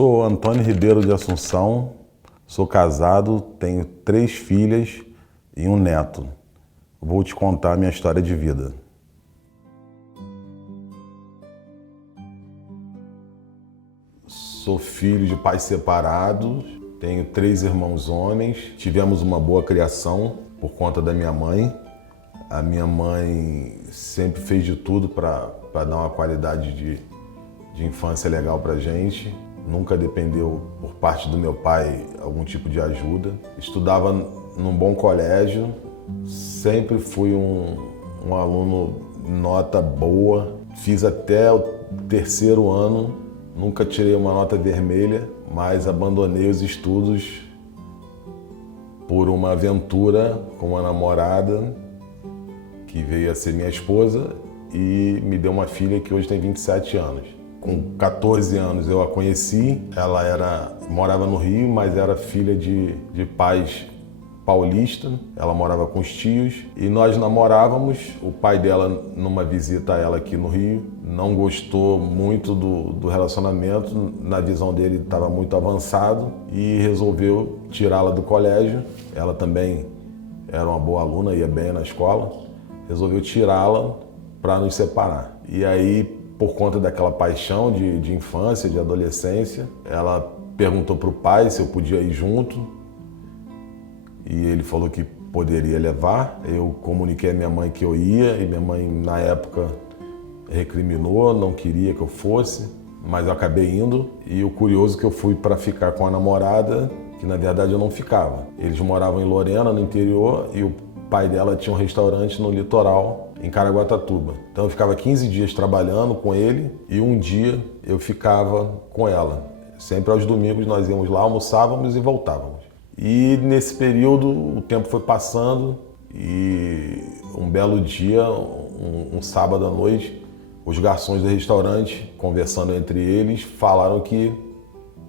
sou Antônio Ribeiro de Assunção, sou casado, tenho 3 filhas e um neto. Vou te contar a minha história de vida. Sou filho de pais separados, tenho 3 irmãos homens, tivemos uma boa criação por conta da minha mãe. A minha mãe sempre fez de tudo para dar uma qualidade de infância legal pra gente. Nunca dependeu por parte do meu pai algum tipo de ajuda. Estudava num bom colégio, sempre fui um aluno nota boa. Fiz até o 3º ano, nunca tirei uma nota vermelha, mas abandonei os estudos por uma aventura com uma namorada que veio a ser minha esposa e me deu uma filha que hoje tem 27 anos. Com 14 anos eu a conheci, ela morava no Rio, mas era filha de pais paulistas, ela morava com os tios e nós namorávamos. O pai dela, numa visita a ela aqui no Rio, não gostou muito do relacionamento, na visão dele estava muito avançado e resolveu tirá-la do colégio. Ela também era uma boa aluna, ia bem na escola, resolveu tirá-la para nos separar. E aí, por conta daquela paixão de infância, de adolescência, ela perguntou para o pai se eu podia ir junto e ele falou que poderia levar. Eu comuniquei à minha mãe que eu ia e minha mãe, na época, recriminou, não queria que eu fosse, mas eu acabei indo. E o curioso é que eu fui para ficar com a namorada, que na verdade eu não ficava. Eles moravam em Lorena, no interior, e o pai dela tinha um restaurante no litoral, em Caraguatatuba. Então eu ficava 15 dias trabalhando com ele e um dia eu ficava com ela. Sempre aos domingos nós íamos lá, almoçávamos e voltávamos. E nesse período o tempo foi passando e um belo dia, um sábado à noite, os garçons do restaurante, conversando entre eles, falaram que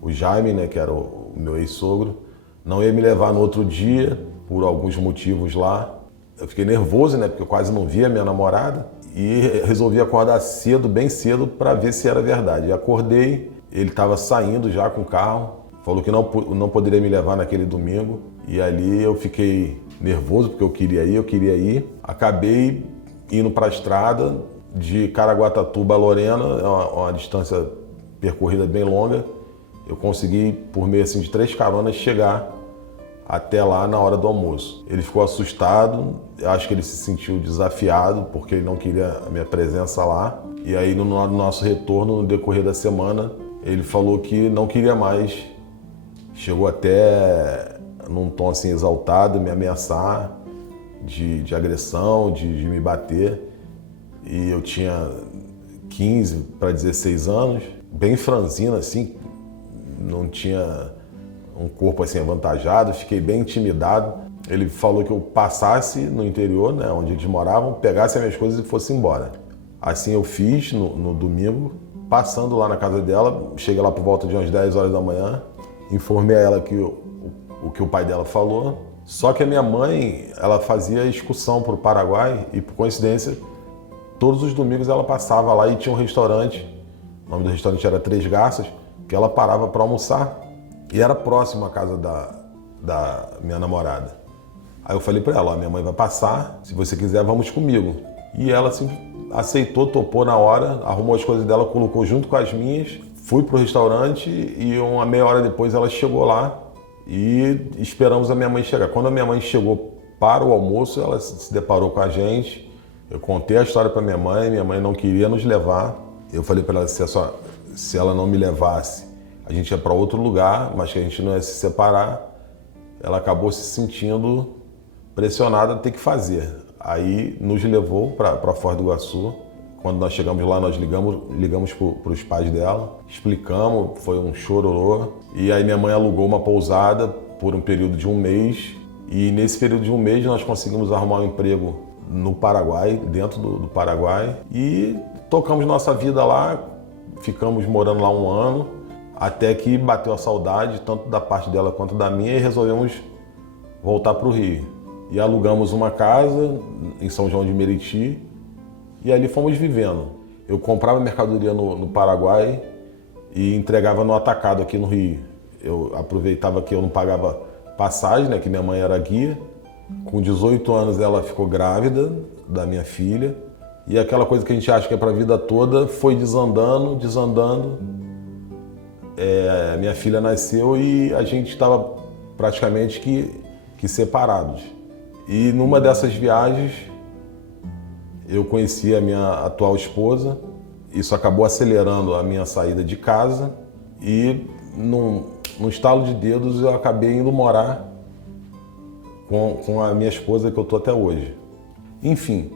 o Jaime, né, que era o meu ex-sogro, não ia me levar no outro dia por alguns motivos lá. Eu fiquei nervoso, né, porque eu quase não via minha namorada e resolvi acordar cedo, bem cedo, para ver se era verdade. E acordei, ele estava saindo já com o carro, falou que não poderia me levar naquele domingo e ali eu fiquei nervoso porque eu queria ir. Acabei indo para a estrada de Caraguatatuba a Lorena, é uma distância percorrida bem longa. Eu consegui, por meio assim, de 3 caronas, chegar até lá na hora do almoço. Ele ficou assustado, eu acho que ele se sentiu desafiado porque ele não queria a minha presença lá. E aí no nosso retorno, no decorrer da semana, ele falou que não queria mais. Chegou até num tom assim exaltado, me ameaçar de agressão, de me bater. E eu tinha 15 para 16 anos, bem franzino assim, não tinha um corpo assim avantajado, fiquei bem intimidado. Ele falou que eu passasse no interior, né, onde eles moravam, pegasse as minhas coisas e fosse embora. Assim eu fiz no domingo, passando lá na casa dela, cheguei lá por volta de umas 10 horas da manhã, informei a ela que o que o pai dela falou. Só que a minha mãe, ela fazia excursão para o Paraguai e, por coincidência, todos os domingos ela passava lá e tinha um restaurante, o nome do restaurante era Três Garças, que ela parava para almoçar. E era próximo à casa da minha namorada. Aí eu falei para ela, ó, minha mãe vai passar, se você quiser, vamos comigo. E ela assim, aceitou, topou na hora, arrumou as coisas dela, colocou junto com as minhas, fui pro restaurante e uma meia hora depois ela chegou lá e esperamos a minha mãe chegar. Quando a minha mãe chegou para o almoço, ela se deparou com a gente, eu contei a história para minha mãe não queria nos levar. Eu falei para ela se ela não me levasse, a gente ia para outro lugar, mas que a gente não ia se separar. Ela acabou se sentindo pressionada a ter que fazer. Aí nos levou para Foz do Iguaçu. Quando nós chegamos lá, nós ligamos para os pais dela, explicamos, foi um chororô. E aí minha mãe alugou uma pousada por um período de 1 mês. E nesse período de 1 mês nós conseguimos arrumar um emprego no Paraguai, dentro do Paraguai. E tocamos nossa vida lá, ficamos morando lá 1 ano. Até que bateu a saudade, tanto da parte dela quanto da minha, e resolvemos voltar para o Rio. E alugamos uma casa em São João de Meriti e ali fomos vivendo. Eu comprava mercadoria no Paraguai, e entregava no atacado aqui no Rio. Eu aproveitava que eu não pagava passagem, né, que minha mãe era guia. Com 18 anos ela ficou grávida da minha filha. E aquela coisa que a gente acha que é para a vida toda foi desandando, desandando. Minha filha nasceu e a gente estava praticamente que separados. E numa dessas viagens eu conheci a minha atual esposa. Isso acabou acelerando a minha saída de casa e num estalo de dedos eu acabei indo morar com a minha esposa que eu tô até hoje. Enfim,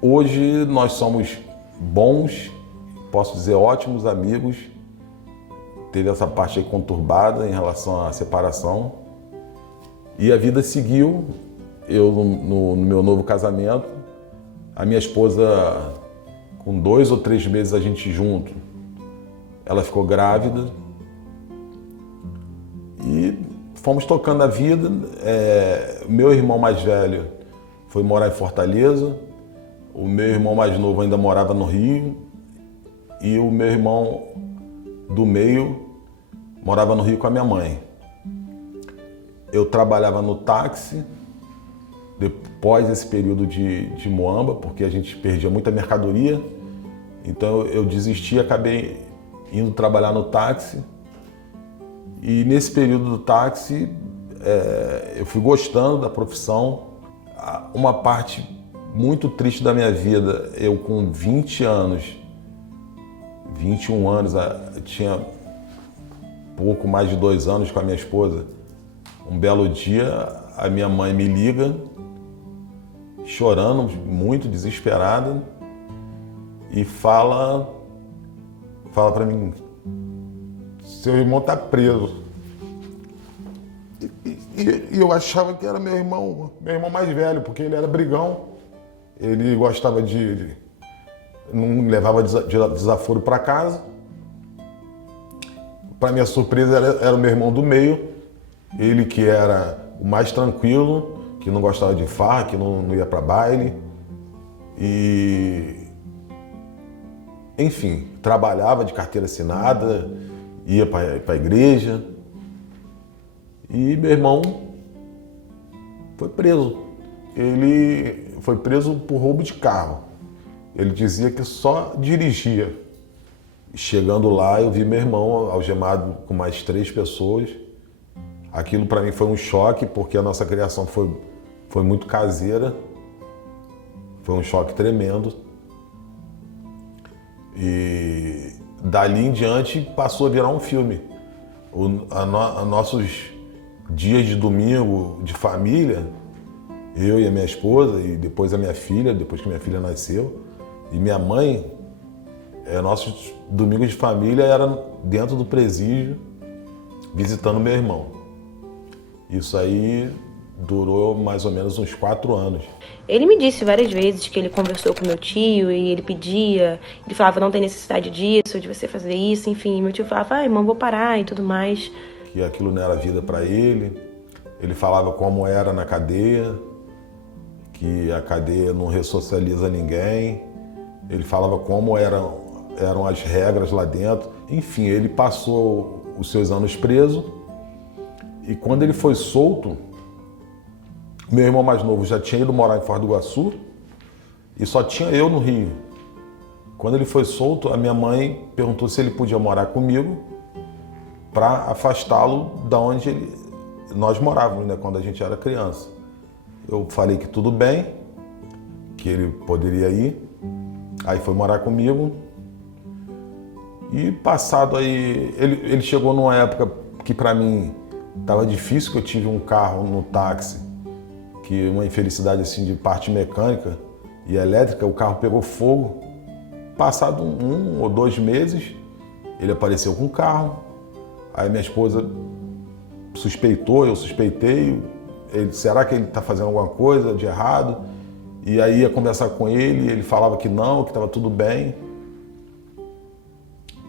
hoje nós somos bons, posso dizer ótimos amigos. Teve essa parte aí conturbada em relação à separação e a vida seguiu. Eu no meu novo casamento, a minha esposa, com 2 ou 3 meses a gente junto, ela ficou grávida e fomos tocando a vida. Meu irmão mais velho foi morar em Fortaleza, o meu irmão mais novo ainda morava no Rio e o meu irmão do meio morava no Rio com a minha mãe. Eu trabalhava no táxi depois desse período de muamba, porque a gente perdia muita mercadoria, então eu desisti, acabei indo trabalhar no táxi. E nesse período do táxi, eu fui gostando da profissão. Uma parte muito triste da minha vida, eu com 20 anos, 21 anos, eu tinha pouco mais de 2 anos com a minha esposa. Um belo dia, a minha mãe me liga, chorando, muito desesperada, e fala para mim: seu irmão tá preso. E eu achava que era meu irmão mais velho, porque ele era brigão, ele gostava não levava desaforo para casa. Para minha surpresa, era o meu irmão do meio, ele que era o mais tranquilo, que não gostava de farra, que não ia para baile. E, enfim, trabalhava de carteira assinada, ia para a igreja. E meu irmão foi preso. Ele foi preso por roubo de carro. Ele dizia que só dirigia. Chegando lá, eu vi meu irmão algemado com mais 3 pessoas. Aquilo para mim foi um choque, porque a nossa criação foi muito caseira. Foi um choque tremendo. E dali em diante passou a virar um filme. Nossos dias de domingo de família, eu e a minha esposa, e depois a minha filha, depois que minha filha nasceu, e minha mãe, nossos domingos de família eram dentro do presídio, visitando meu irmão. Isso aí durou mais ou menos uns 4 anos. Ele me disse várias vezes que ele conversou com meu tio e ele pedia, ele falava: não tem necessidade disso, de você fazer isso, enfim. Meu tio falava: irmão, vou parar e tudo mais. Que aquilo não era vida para ele. Ele falava como era na cadeia, que a cadeia não ressocializa ninguém. Ele falava como eram as regras lá dentro. Enfim, ele passou os seus anos preso e quando ele foi solto, meu irmão mais novo já tinha ido morar em Foz do Iguaçu e só tinha eu no Rio. Quando ele foi solto, a minha mãe perguntou se ele podia morar comigo para afastá-lo da onde nós morávamos, né, quando a gente era criança. Eu falei que tudo bem, que ele poderia ir. Aí foi morar comigo. E passado aí, ele chegou numa época que para mim estava difícil, que eu tive um carro no táxi, que uma infelicidade assim de parte mecânica e elétrica, o carro pegou fogo. Passado 1 ou 2 meses, ele apareceu com o carro. Aí minha esposa suspeitou, eu suspeitei. Será que ele está fazendo alguma coisa de errado? E aí ia conversar com ele falava que não, que estava tudo bem.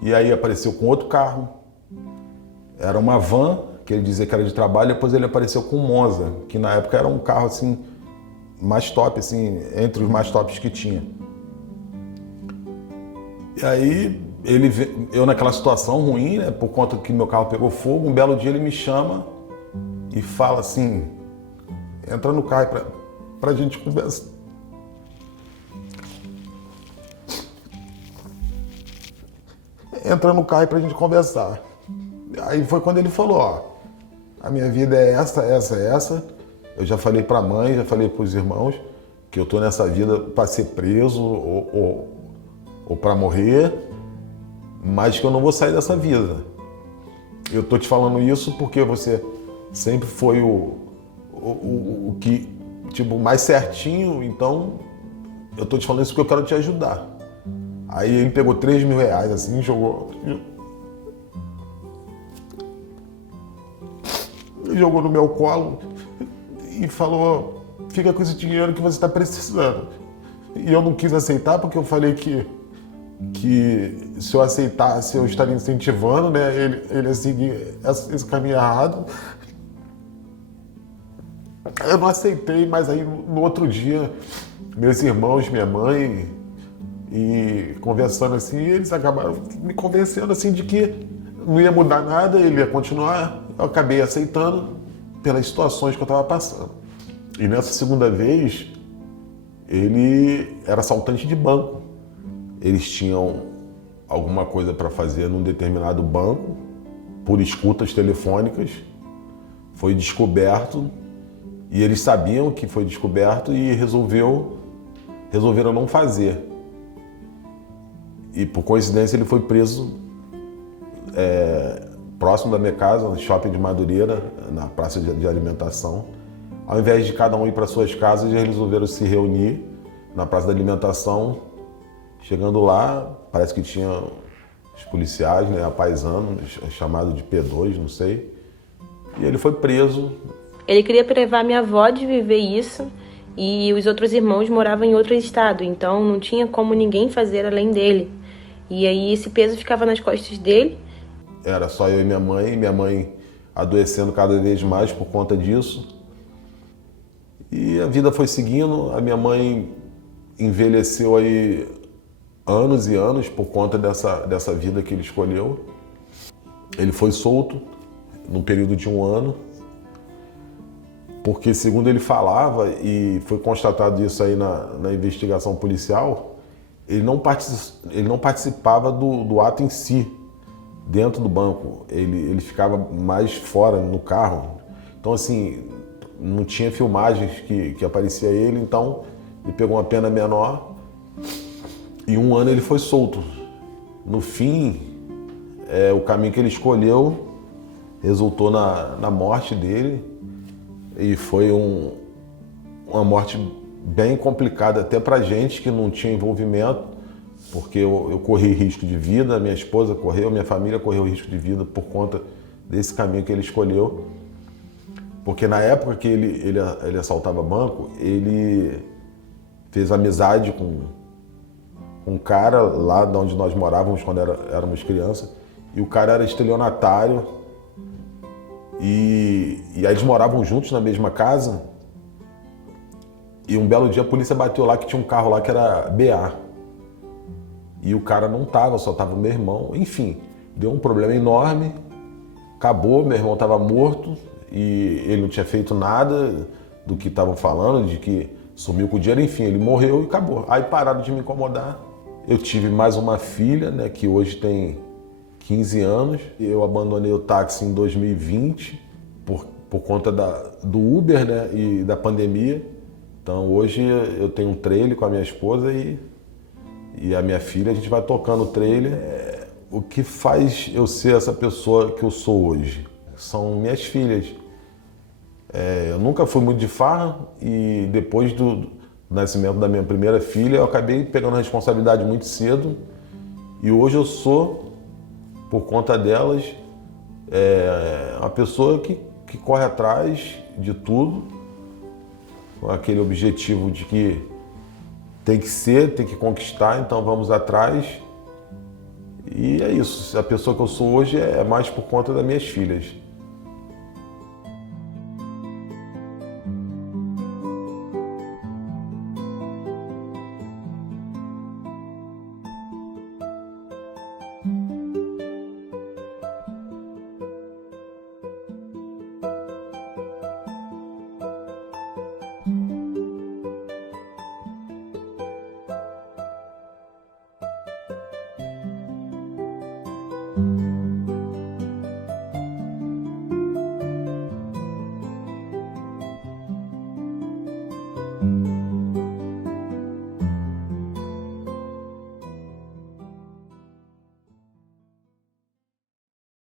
E aí apareceu com outro carro. Era uma van, que ele dizia que era de trabalho, depois ele apareceu com um Monza, que na época era um carro assim, mais top, assim, entre os mais tops que tinha. E aí Eu naquela situação ruim, né, por conta que meu carro pegou fogo, um belo dia ele me chama e fala assim, entra no carro pra gente conversar. Entra no carro pra gente conversar. Aí foi quando ele falou, ó, a minha vida é essa, essa, essa. Eu já falei pra mãe, já falei pros irmãos que eu tô nessa vida pra ser preso ou pra morrer, mas que eu não vou sair dessa vida. Eu tô te falando isso porque você sempre foi o que, tipo, mais certinho, então eu tô te falando isso porque eu quero te ajudar. Aí ele pegou R$3.000 assim, jogou no meu colo e falou, fica com esse dinheiro que você está precisando. E eu não quis aceitar porque eu falei que se eu aceitasse eu estaria incentivando, né, ele a seguir esse caminho errado. Eu não aceitei, mas aí no outro dia, meus irmãos, minha mãe, e conversando assim, eles acabaram me convencendo assim de que não ia mudar nada, ele ia continuar. Eu acabei aceitando pelas situações que eu estava passando. E nessa segunda vez, ele era assaltante de banco. Eles tinham alguma coisa para fazer num determinado banco, por escutas telefônicas, foi descoberto, e eles sabiam que foi descoberto e resolveram não fazer. E por coincidência ele foi preso próximo da minha casa, no shopping de Madureira, na praça de alimentação. Ao invés de cada um ir para suas casas, eles resolveram se reunir na praça da alimentação. Chegando lá, parece que tinha os policiais, né, apaisanos, chamado de P2, não sei. E ele foi preso. Ele queria privar minha avó de viver isso e os outros irmãos moravam em outro estado, então não tinha como ninguém fazer além dele. E aí esse peso ficava nas costas dele. Era só eu e minha mãe adoecendo cada vez mais por conta disso. E a vida foi seguindo, a minha mãe envelheceu aí anos e anos por conta dessa vida que ele escolheu. Ele foi solto num período de 1 ano, porque segundo ele falava, e foi constatado isso aí na investigação policial, ele não participava do ato em si, dentro do banco. Ele ficava mais fora, no carro. Então, assim, não tinha filmagens que aparecia ele, então ele pegou uma pena menor e 1 ano ele foi solto. No fim, o caminho que ele escolheu resultou na morte dele, e foi uma morte bem complicada até pra gente que não tinha envolvimento, porque eu corri risco de vida, minha esposa correu, minha família correu risco de vida por conta desse caminho que ele escolheu. Porque na época que ele assaltava banco, ele fez amizade com um cara lá de onde nós morávamos quando éramos crianças, e o cara era estelionatário, e aí eles moravam juntos na mesma casa, e um belo dia a polícia bateu lá que tinha um carro lá que era BA. E o cara não tava, só tava o meu irmão. Enfim, deu um problema enorme, acabou, meu irmão tava morto e ele não tinha feito nada do que estavam falando, de que sumiu com o dinheiro, enfim, ele morreu e acabou. Aí pararam de me incomodar. Eu tive mais uma filha, né, que hoje tem 15 anos. Eu abandonei o táxi em 2020 por conta do Uber, né, e da pandemia. Então hoje eu tenho um trailer com a minha esposa e a minha filha, a gente vai tocando o trailer. O que faz eu ser essa pessoa que eu sou hoje são minhas filhas. Eu nunca fui muito de farra, e depois do nascimento da minha primeira filha eu acabei pegando a responsabilidade muito cedo, e hoje eu sou, por conta delas, uma pessoa que corre atrás de tudo, com aquele objetivo de que tem que conquistar, então vamos atrás. E é isso, a pessoa que eu sou hoje é mais por conta das minhas filhas.